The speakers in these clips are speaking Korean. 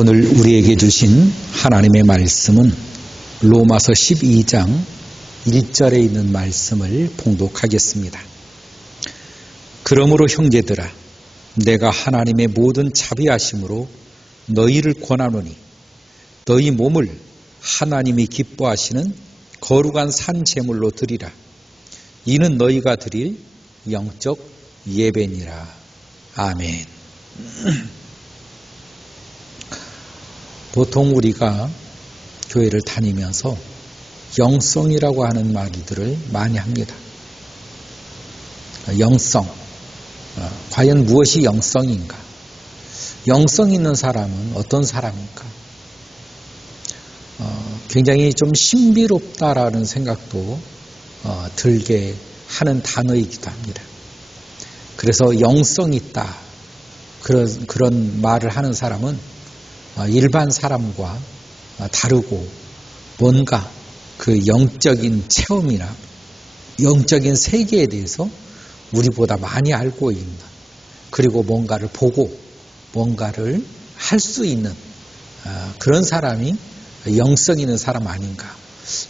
오늘 우리에게 주신 하나님의 말씀은 로마서 12장 1절에 있는 말씀을 봉독하겠습니다. 그러므로 형제들아, 내가 하나님의 모든 자비하심으로 너희를 권하노니 너희 몸을 하나님이 기뻐하시는 거룩한 산 제물로 드리라. 이는 너희가 드릴 영적 예배니라. 아멘. 보통 우리가 교회를 다니면서 영성이라고 하는 말들을 많이 합니다. 영성. 과연 무엇이 영성인가? 영성 있는 사람은 어떤 사람인가? 굉장히 좀 신비롭다라는 생각도 들게 하는 단어이기도 합니다. 그래서 영성 있다. 그런 말을 하는 사람은 일반 사람과 다르고 뭔가 그 영적인 체험이나 영적인 세계에 대해서 우리보다 많이 알고 있는, 그리고 뭔가를 보고 뭔가를 할 수 있는 그런 사람이 영성 있는 사람 아닌가,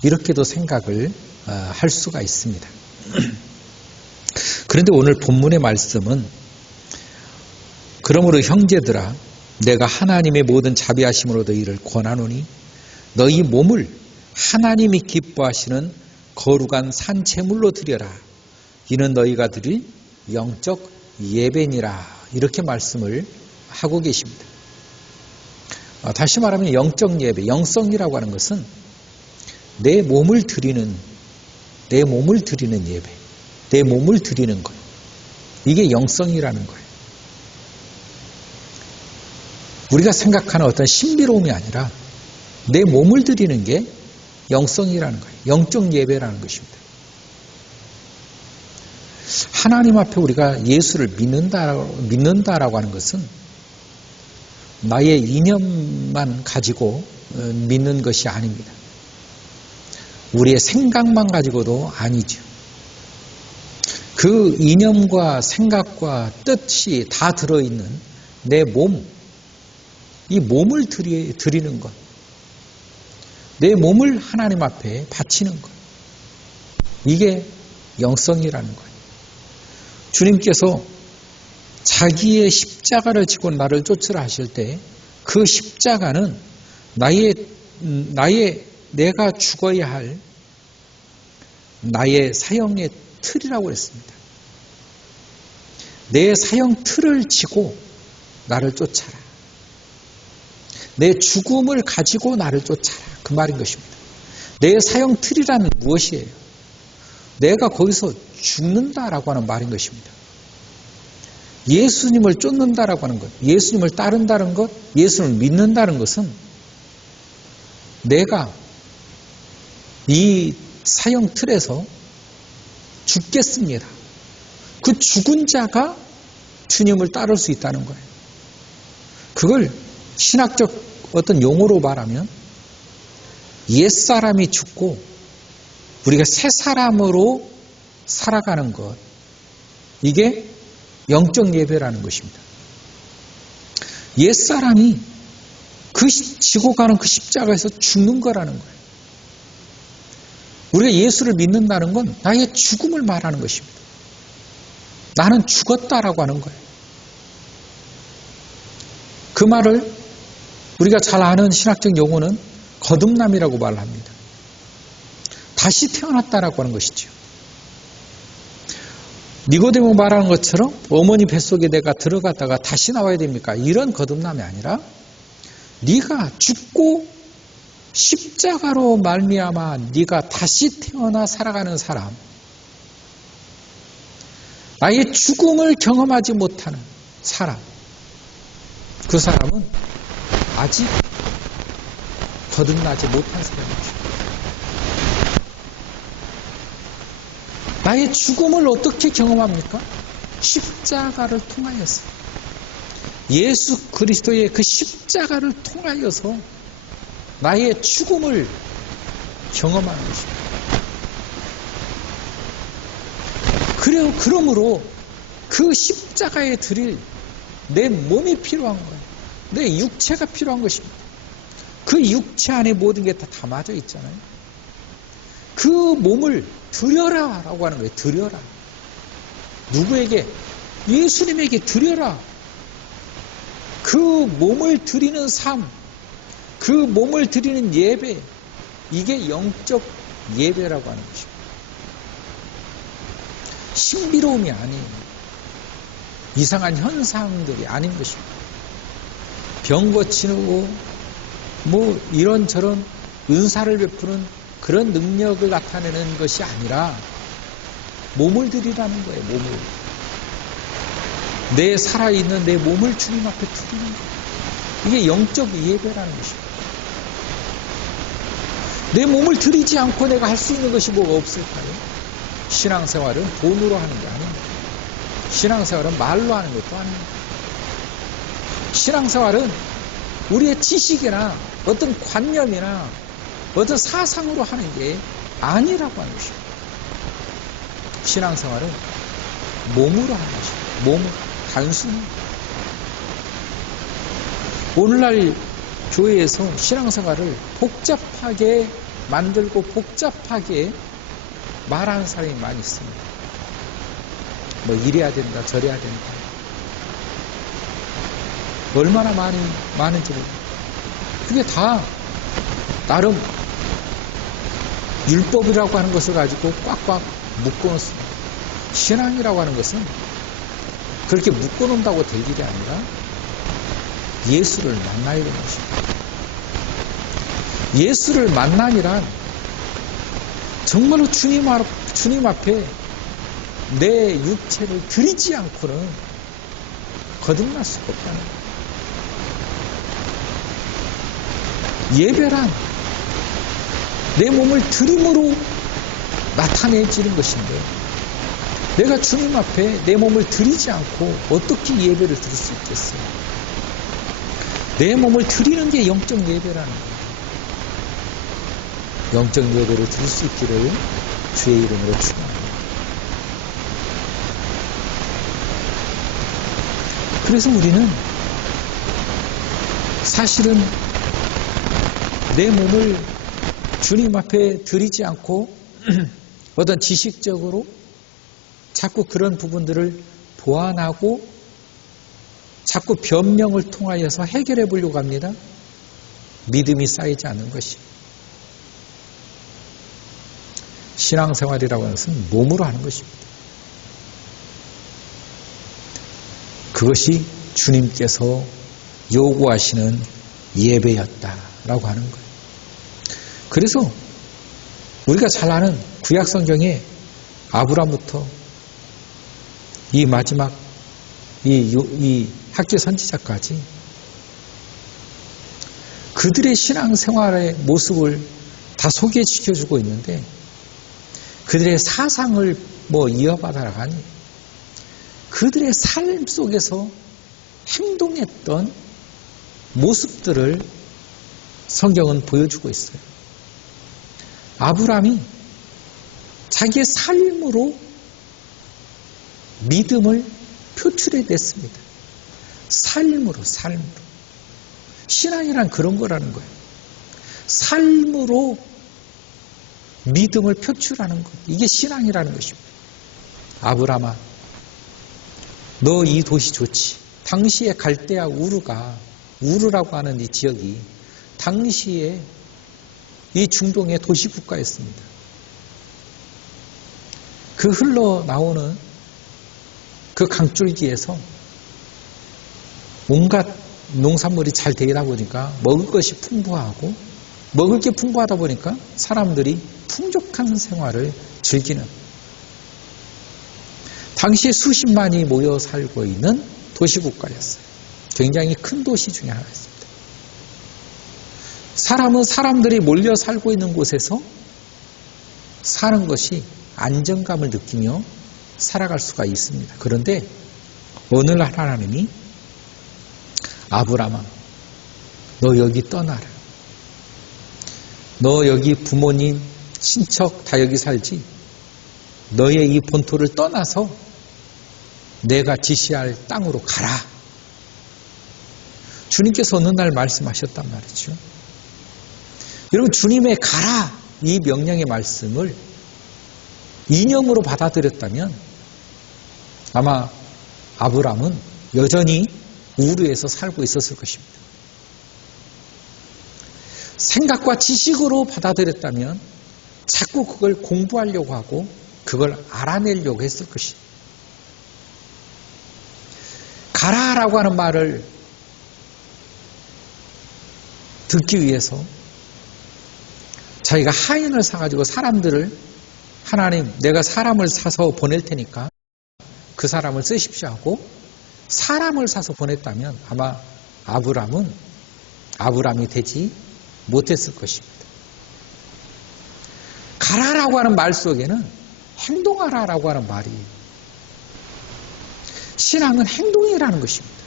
이렇게도 생각을 할 수가 있습니다. 그런데 오늘 본문의 말씀은 그러므로 형제들아, 내가 하나님의 모든 자비하심으로 너희를 권하노니 너희 몸을 하나님이 기뻐하시는 거룩한 산 제물로 드려라. 이는 너희가 드릴 영적 예배니라. 이렇게 말씀을 하고 계십니다. 다시 말하면 영적 예배, 영성이라고 하는 것은 내 몸을 드리는 예배, 내 몸을 드리는 것, 이게 영성이라는 거예요. 우리가 생각하는 어떤 신비로움이 아니라 내 몸을 드리는 게 영성이라는 거예요. 영적 예배라는 것입니다. 하나님 앞에 우리가 예수를 믿는다라고 하는 것은 나의 이념만 가지고 믿는 것이 아닙니다. 우리의 생각만 가지고도 아니죠. 그 이념과 생각과 뜻이 다 들어있는 내 몸, 이 몸을 드리는 것, 내 몸을 하나님 앞에 바치는 것, 이게 영성이라는 거예요. 주님께서 자기의 십자가를 지고 나를 쫓으라 하실 때 그 십자가는 내가 죽어야 할 나의 사형의 틀이라고 했습니다. 내 사형 틀을 지고 나를 쫓아라. 내 죽음을 가지고 나를 쫓아라. 그 말인 것입니다. 내 사형 틀이란 무엇이에요? 내가 거기서 죽는다라고 하는 말인 것입니다. 예수님을 쫓는다라고 하는 것, 예수님을 따른다는 것, 예수님을 믿는다는 것은 내가 이 사형 틀에서 죽겠습니다. 그 죽은 자가 주님을 따를 수 있다는 거예요. 그걸 신학적 어떤 용어로 말하면 옛사람이 죽고 우리가 새 사람으로 살아가는 것, 이게 영적 예배라는 것입니다. 옛사람이 지고 가는 그 십자가에서 죽는 거라는 거예요. 우리가 예수를 믿는다는 건 나의 죽음을 말하는 것입니다. 나는 죽었다라고 하는 거예요. 그 말을 우리가 잘 아는 신학적 용어는 거듭남이라고 말합니다. 다시 태어났다라고 하는 것이죠. 니고데모 말하는 것처럼 어머니 뱃속에 내가 들어갔다가 다시 나와야 됩니까? 이런 거듭남이 아니라 네가 죽고 십자가로 말미암아 네가 다시 태어나 살아가는 사람, 나의 죽음을 경험하지 못하는 사람, 그 사람은 아직 거듭나지 못한 사람이죠. 나의 죽음을 어떻게 경험합니까? 십자가를 통하여서, 예수 그리스도의 그 십자가를 통하여서 나의 죽음을 경험하는 것입니다. 그러므로 그 십자가에 드릴 내 몸이 필요한 거예요. 내 육체가 필요한 것입니다. 그 육체 안에 모든 게 다 담아져 있잖아요. 그 몸을 드려라 라고 하는 거예요. 드려라. 누구에게? 예수님에게 드려라. 그 몸을 드리는 삶, 그 몸을 드리는 예배, 이게 영적 예배라고 하는 것입니다. 신비로움이 아니에요. 이상한 현상들이 아닌 것입니다. 병 고치고 뭐 이런저런 은사를 베푸는 그런 능력을 나타내는 것이 아니라 몸을 드리라는 거예요. 몸을. 내 살아있는 내 몸을 주님 앞에 드리는 거예요. 이게 영적 예배라는 것입니다. 내 몸을 드리지 않고 내가 할 수 있는 것이 뭐가 없을까요? 신앙생활은 돈으로 하는 게 아닙니다. 신앙생활은 말로 하는 것도 아닙니다. 신앙생활은 우리의 지식이나 어떤 관념이나 어떤 사상으로 하는 게 아니라고 하는 것입니다. 신앙생활은 몸으로 하는 것입니다. 몸으로. 단순히. 오늘날 교회에서 신앙생활을 복잡하게 만들고 복잡하게 말하는 사람이 많이 있습니다. 뭐 이래야 된다, 저래야 된다. 얼마나 많은지 모르겠어요. 그게 다 나름 율법이라고 하는 것을 가지고 꽉꽉 묶어놓습니다. 신앙이라고 하는 것은 그렇게 묶어놓는다고 될 일이 아니라 예수를 만나야 되는 것입니다. 예수를 만나니란 정말로 주님 앞에 내 육체를 드리지 않고는 거듭날 수가 없다는 거예요. 예배란 내 몸을 드림으로 나타내지는 것인데 내가 주님 앞에 내 몸을 드리지 않고 어떻게 예배를 드릴 수 있겠어요? 내 몸을 드리는 게 영적 예배라는 거예요. 영적 예배를 드릴 수 있기를 주의 이름으로 축원합니다. 그래서 우리는 사실은 내 몸을 주님 앞에 드리지 않고 어떤 지식적으로 자꾸 그런 부분들을 보완하고 자꾸 변명을 통하여서 해결해 보려고 합니다. 믿음이 쌓이지 않는 것이. 신앙생활이라고 하는 것은 몸으로 하는 것입니다. 그것이 주님께서 요구하시는 예배였다라고 하는 거예요. 그래서 우리가 잘 아는 구약성경에 아브라함부터 이 마지막 이 학교 선지자까지 그들의 신앙생활의 모습을 다 소개시켜주고 있는데 그들의 사상을 이어받아가니 그들의 삶 속에서 행동했던 모습들을 성경은 보여주고 있어요. 아브라함이 자기의 삶으로 믿음을 표출해냈습니다. 삶으로. 신앙이란 그런 거라는 거예요. 삶으로 믿음을 표출하는 것. 이게 신앙이라는 것입니다. 아브라함아, 너 이 도시 좋지. 당시에 갈대아 우르라고 하는 이 지역이 당시에 이 중동의 도시국가였습니다. 그 흘러나오는 그 강줄기에서 온갖 농산물이 잘 되다 보니까 먹을 것이 풍부하고 먹을 게 풍부하다 보니까 사람들이 풍족한 생활을 즐기는 당시에 수십만이 모여 살고 있는 도시국가였어요. 굉장히 큰 도시 중에 하나였습니다. 사람은 사람들이 몰려 살고 있는 곳에서 사는 것이 안정감을 느끼며 살아갈 수가 있습니다. 그런데 어느 날 하나님이 아브라함아, 너 여기 떠나라. 너 여기 부모님, 친척 다 여기 살지. 너의 이 본토를 떠나서 내가 지시할 땅으로 가라. 주님께서 어느 날 말씀하셨단 말이죠. 여러분, 주님의 가라 이 명령의 말씀을 이념으로 받아들였다면 아마 아브람은 여전히 우르에서 살고 있었을 것입니다. 생각과 지식으로 받아들였다면 자꾸 그걸 공부하려고 하고 그걸 알아내려고 했을 것입니다. 가라라고 하는 말을 듣기 위해서 자기가 하인을 사가지고 사람들을, 하나님 내가 사람을 사서 보낼 테니까 그 사람을 쓰십시오 하고 사람을 사서 보냈다면 아마 아브람이 되지 못했을 것입니다. 가라라고 하는 말 속에는 행동하라라고 하는 말이, 신앙은 행동이라는 것입니다.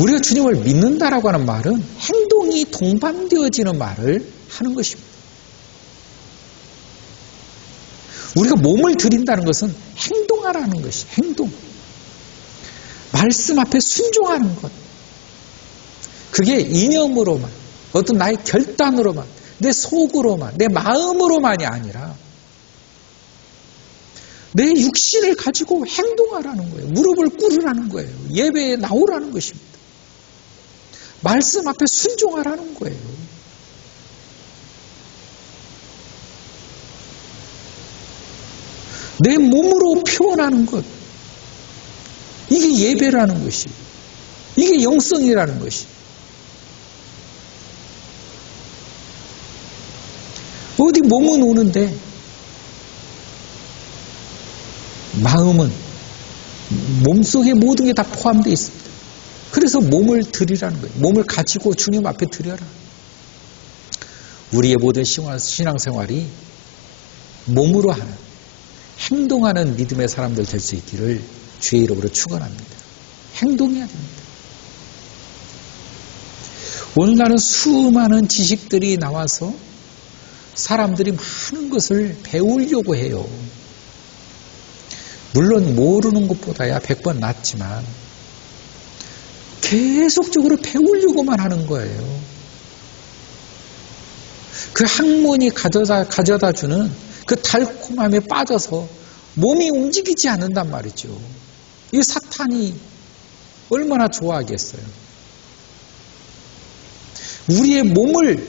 우리가 주님을 믿는다라고 하는 말은 행동이 동반되어지는 말을 하는 것입니다. 우리가 몸을 드린다는 것은 행동하라는 것이, 행동. 말씀 앞에 순종하는 것. 그게 이념으로만, 어떤 나의 결단으로만, 내 속으로만, 내 마음으로만이 아니라 내 육신을 가지고 행동하라는 거예요. 무릎을 꿇으라는 거예요. 예배에 나오라는 것입니다. 말씀 앞에 순종하라는 거예요. 내 몸으로 표현하는 것. 이게 예배라는 것이. 이게 영성이라는 것이. 어디 몸은 오는데 마음은, 몸속에 모든 게 다 포함되어 있습니다. 그래서 몸을 드리라는 거예요. 몸을 가지고 주님 앞에 드려라. 우리의 모든 신앙생활이 몸으로 하는, 행동하는 믿음의 사람들 될 수 있기를 주의 이름으로 축원합니다. 행동해야 됩니다. 오늘날은 수많은 지식들이 나와서 사람들이 많은 것을 배우려고 해요. 물론 모르는 것보다야 100번 낫지만 계속적으로 배우려고만 하는 거예요. 그 학문이 가져다 주는 그 달콤함에 빠져서 몸이 움직이지 않는단 말이죠. 이 사탄이 얼마나 좋아하겠어요. 우리의 몸을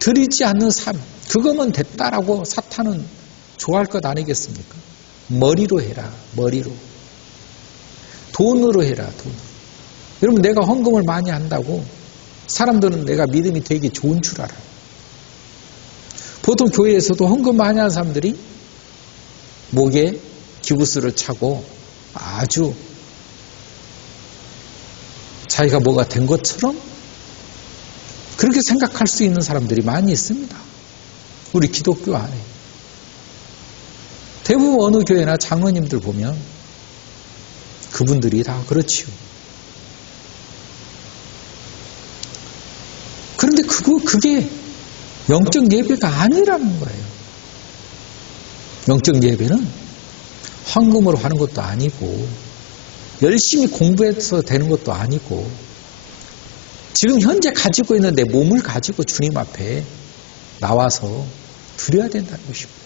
들이지 않는 삶, 그거면 됐다라고 사탄은 좋아할 것 아니겠습니까? 머리로 해라, 머리로. 돈으로 해라, 돈으로. 여러분, 내가 헌금을 많이 한다고 사람들은 내가 믿음이 되게 좋은 줄 알아요. 보통 교회에서도 헌금 많이 하는 사람들이 목에 기부스를 차고 아주 자기가 뭐가 된 것처럼 그렇게 생각할 수 있는 사람들이 많이 있습니다. 우리 기독교 안에. 대부분 어느 교회나 장로님들 보면 그분들이 다 그렇지요. 그런데 그게 영적 예배가 아니라는 거예요. 영적 예배는 헌금으로 하는 것도 아니고 열심히 공부해서 되는 것도 아니고 지금 현재 가지고 있는 내 몸을 가지고 주님 앞에 나와서 드려야 된다는 것입니다.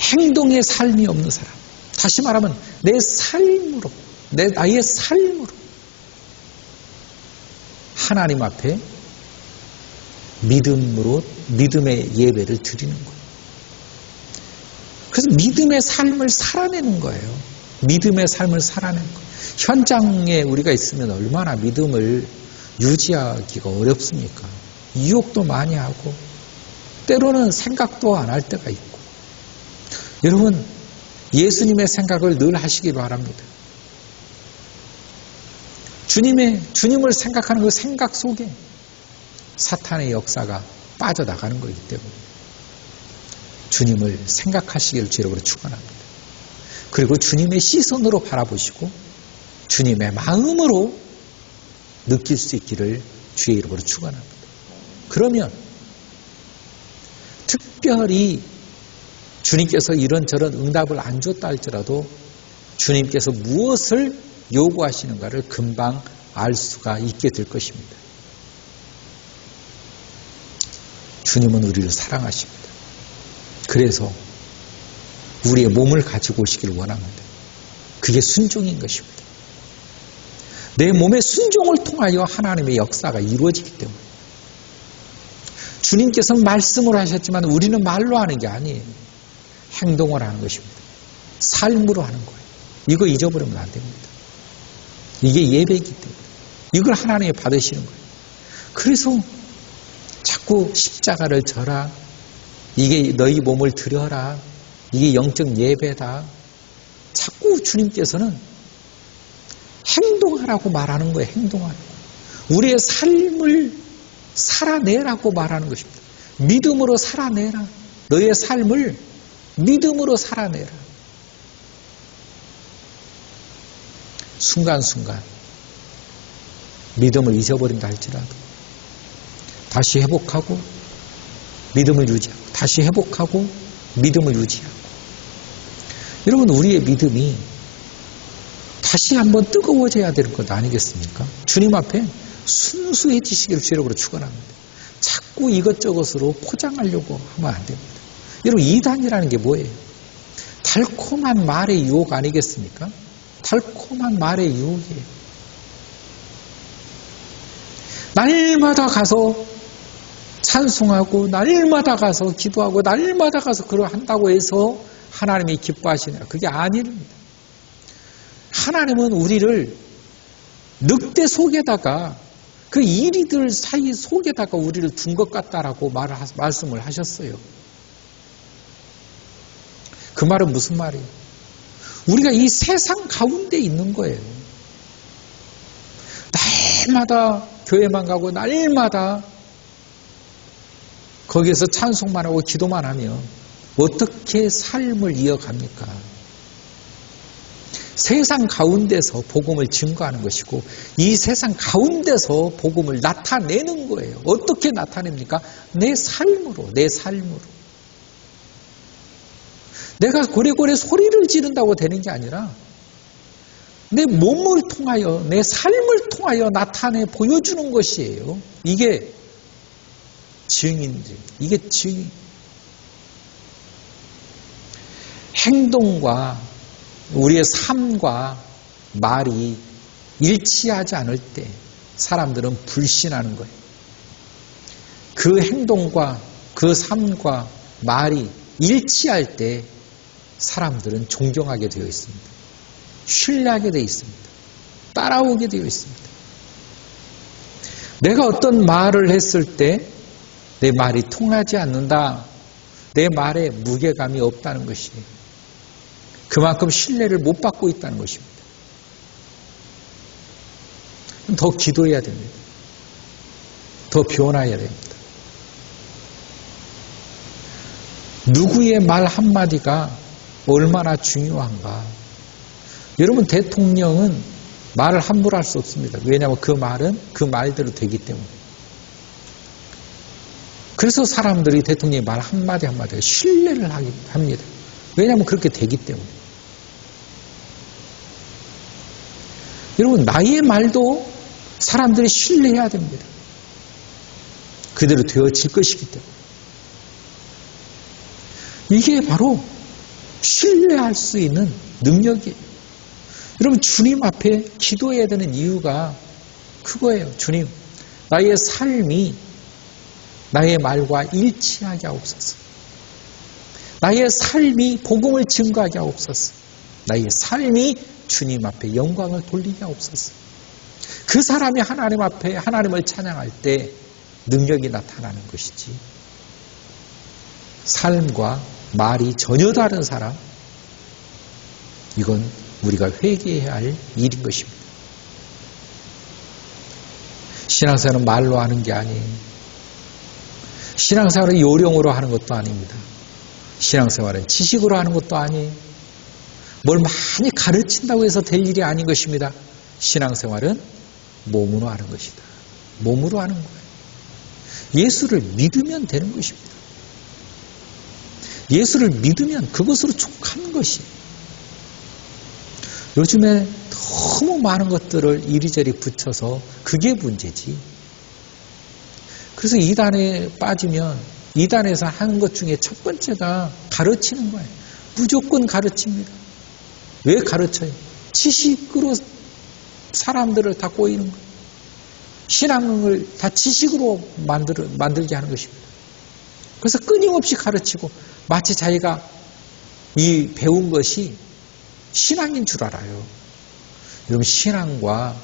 행동의 삶이 없는 사람, 다시 말하면 내 삶으로, 나의 삶으로 하나님 앞에 믿음의 예배를 드리는 거예요. 그래서 믿음의 삶을 살아내는 거예요. 믿음의 삶을 살아내는 거예요. 현장에 우리가 있으면 얼마나 믿음을 유지하기가 어렵습니까? 유혹도 많이 하고 때로는 생각도 안 할 때가 있고. 여러분, 예수님의 생각을 늘 하시기 바랍니다. 주님을 생각하는 그 생각 속에 사탄의 역사가 빠져나가는 거기 때문에 주님을 생각하시기를 주로 축원합니다. 그리고 주님의 시선으로 바라보시고 주님의 마음으로 느낄 수 있기를 주의 이름으로 축원합니다. 그러면 특별히 주님께서 이런저런 응답을 안 줬다 할지라도 주님께서 무엇을 요구하시는가를 금방 알 수가 있게 될 것입니다. 주님은 우리를 사랑하십니다. 그래서 우리의 몸을 가지고 오시기를 원합니다. 그게 순종인 것입니다. 내 몸의 순종을 통하여 하나님의 역사가 이루어지기 때문에 주님께서는 말씀을 하셨지만 우리는 말로 하는 게 아니에요. 행동을 하는 것입니다. 삶으로 하는 거예요. 이거 잊어버리면 안 됩니다. 이게 예배이기 때문에 이걸 하나님이 받으시는 거예요. 그래서 자꾸 십자가를 져라. 이게 너희 몸을 드려라. 이게 영적 예배다. 자꾸 주님께서는 행동하라고 말하는 거예요. 행동하라고. 우리의 삶을 살아내라고 말하는 것입니다. 믿음으로 살아내라. 너의 삶을 믿음으로 살아내라. 순간순간 믿음을 잊어버린다 할지라도 다시 회복하고 믿음을 유지하고 다시 회복하고 믿음을 유지하고 여러분 우리의 믿음이 다시 한번 뜨거워져야 되는 것 아니겠습니까? 주님 앞에 순수해지시기를 주님으로 축원합니다. 자꾸 이것저것으로 포장하려고 하면 안 됩니다. 여러분 이단이라는 게 뭐예요? 달콤한 말의 유혹 아니겠습니까? 달콤한 말의 유혹이에요. 날마다 가서 찬송하고 날마다 가서 기도하고 날마다 가서 그걸 한다고 해서 하나님이 기뻐하시냐? 그게 아닙니다. 하나님은 우리를 늑대 속에다가 그 이리들 사이 속에다가 우리를 둔 것 같다라고 말씀을 하셨어요. 그 말은 무슨 말이에요? 우리가 이 세상 가운데 있는 거예요. 날마다 교회만 가고 날마다 거기에서 찬송만 하고 기도만 하면 어떻게 삶을 이어갑니까? 세상 가운데서 복음을 증거하는 것이고 이 세상 가운데서 복음을 나타내는 거예요. 어떻게 나타냅니까? 내 삶으로, 내 삶으로. 내가 고래고래 소리를 지른다고 되는 게 아니라 내 몸을 통하여, 내 삶을 통하여 나타내 보여주는 것이에요. 이게 증인들, 이게 증인. 행동과 우리의 삶과 말이 일치하지 않을 때 사람들은 불신하는 거예요. 그 행동과 그 삶과 말이 일치할 때 사람들은 존경하게 되어 있습니다. 신뢰하게 되어 있습니다. 따라오게 되어 있습니다. 내가 어떤 말을 했을 때 내 말이 통하지 않는다. 내 말에 무게감이 없다는 것이에요. 그만큼 신뢰를 못 받고 있다는 것입니다. 더 기도해야 됩니다. 더 변화해야 됩니다. 누구의 말 한마디가 얼마나 중요한가. 여러분 대통령은 말을 함부로 할 수 없습니다. 왜냐하면 그 말은 그 말대로 되기 때문에. 그래서 사람들이 대통령의 말 한마디 한마디가 신뢰를 합니다. 왜냐하면 그렇게 되기 때문에. 여러분 나의 말도 사람들이 신뢰해야 됩니다. 그대로 되어질 것이기 때문에. 이게 바로 신뢰할 수 있는 능력이에요. 여러분 주님 앞에 기도해야 되는 이유가 그거예요. 주님, 나의 삶이 나의 말과 일치하게 하옵소서. 나의 삶이 복음을 증거하게 하옵소서. 나의 삶이 주님 앞에 영광을 돌리게 하옵소서. 그 사람이 하나님 앞에 하나님을 찬양할 때 능력이 나타나는 것이지. 삶과 말이 전혀 다른 사람, 이건 우리가 회개해야 할 일인 것입니다. 신앙생활은 말로 하는 게 아니에요. 신앙생활은 요령으로 하는 것도 아닙니다. 신앙생활은 지식으로 하는 것도 아니에요. 뭘 많이 가르친다고 해서 될 일이 아닌 것입니다. 신앙생활은 몸으로 하는 것이다. 몸으로 하는 거예요. 예수를 믿으면 되는 것입니다. 예수를 믿으면 그것으로 족한 것이에요. 요즘에 너무 많은 것들을 이리저리 붙여서 그게 문제지. 그래서 이단에 빠지면 이단에서 하는 것 중에 첫 번째가 가르치는 거예요. 무조건 가르칩니다. 왜 가르쳐요? 지식으로 사람들을 다 꼬이는 거예요. 신앙을 다 지식으로 만들게 하는 것입니다. 그래서 끊임없이 가르치고 마치 자기가 이 배운 것이 신앙인 줄 알아요. 여러분, 신앙과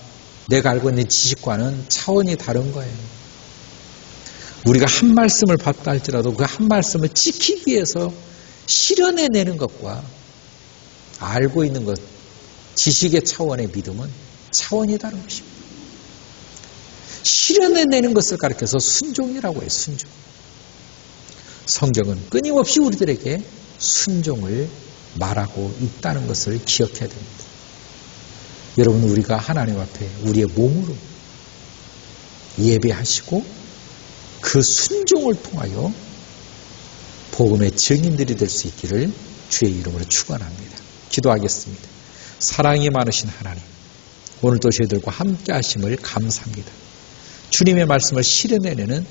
내가 알고 있는 지식과는 차원이 다른 거예요. 우리가 한 말씀을 받다 할지라도 그 한 말씀을 지키기 위해서 실현해내는 것과 알고 있는 것, 지식의 차원의 믿음은 차원이 다른 것입니다. 실현해내는 것을 가르쳐서 순종이라고 해요. 순종. 성경은 끊임없이 우리들에게 순종을 말하고 있다는 것을 기억해야 됩니다. 여러분, 우리가 하나님 앞에 우리의 몸으로 예배하시고 그 순종을 통하여 복음의 증인들이 될 수 있기를 주의 이름으로 축원합니다. 기도하겠습니다. 사랑이 많으신 하나님, 오늘도 저희들과 함께 하심을 감사합니다. 주님의 말씀을 실현해내는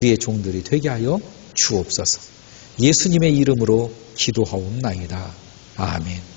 우리의 종들이 되게 하여 주옵소서. 예수님의 이름으로 기도하옵나이다. 아멘.